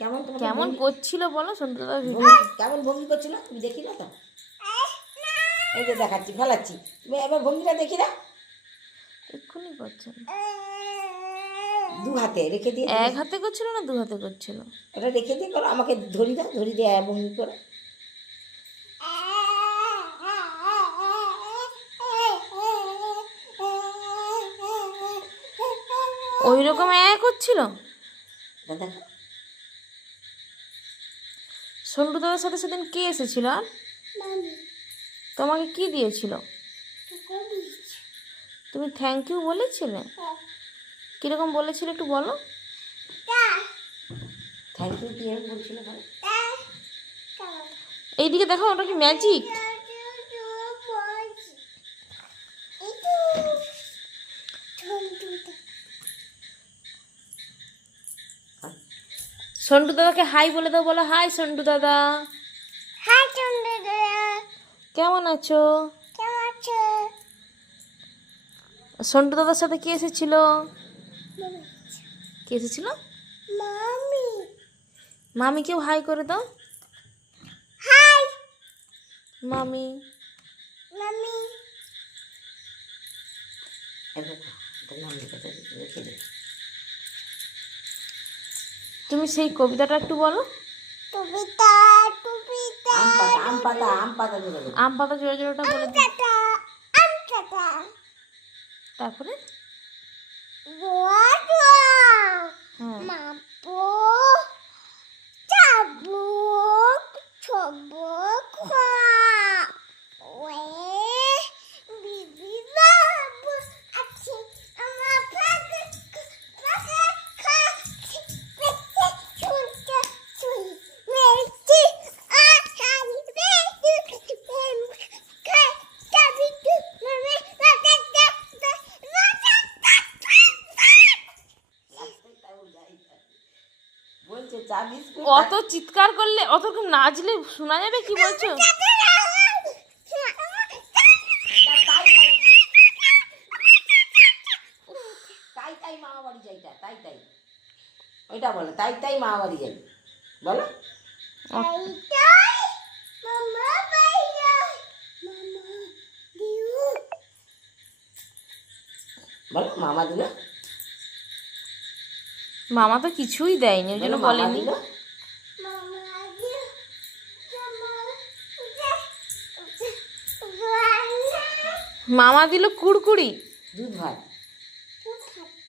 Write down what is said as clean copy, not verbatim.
কেমন কেমন করছিল বলো সন্তু দাদা কেমন ভঙ্গি করছিল তুমি দেখি না তো? এই যে দেখাচ্ছি, ফেলাচ্ছি, তুমি এবার ভঙ্গিটা দেখি না। এক্ষুনি করছে না। দু হাতে রেখে দিয়ে, এক হাতে করছিল না দু হাতে করছিল? এটা রেখে দিয়ে করো, আমাকে ধরি দাও, ধরি দিয়ে ভঙ্গি করে। ওই রকম করছিল। দেখো সন্তু দাদার সাথে সেদিন কে এসেছিল আর তোমাকে কি দিয়েছিল? তুমি থ্যাংক ইউ বলেছিলে? কিরকম বলেছিলে একটু বলো। থ্যাংক ইউ দিয়ে বলছিল। এইদিকে দেখো, ওটা কি ম্যাজিক? সন্তু দাদাকে হাই বলে দাও, বলো হাই সন্তু দাদা। হাই সন্তু দাদা, কেমন আছো? কেমন আছো? সন্তু দাদার সাথে কে এসেছিল? কে এসেছিল? মামি। মামিকেও হাই করে দাও। হাই মামি। মামি। রেখে দে। তুমি সেই কবিতাটা একটু বলো। টুপিটা টুপিটা আম পাতা, আম পাতা জোরে বলো। আম পাতা জোরে জোরেটা বলে দিই। আমটা তারপরে গোয়া হ্যাঁ, মাপো চাবুক ছবক খা ওয়ে বিবি বাবু আছে আমার ফাকে ফাকে খা পেতে ছুটে ছুই মেরছি আখাই বেতু প্রেম খাই চাবি তু মনে রাতে বলছে চা বিস্কুট। অত চিৎকার করলে, অত নাচলে শোনা যাবে? কি বলছো? তাই তাই মামা বাড়ি যাইটা, তাই তাই ওইটা বলো, তাই তাই মামা বাড়ি যাই বলো। বলো মামা দিল। মামা তো কিছুই দেয়নি, ওই জন্য বলেনি। মামা দিল কুড়কুড়ি। দুধ ভাত।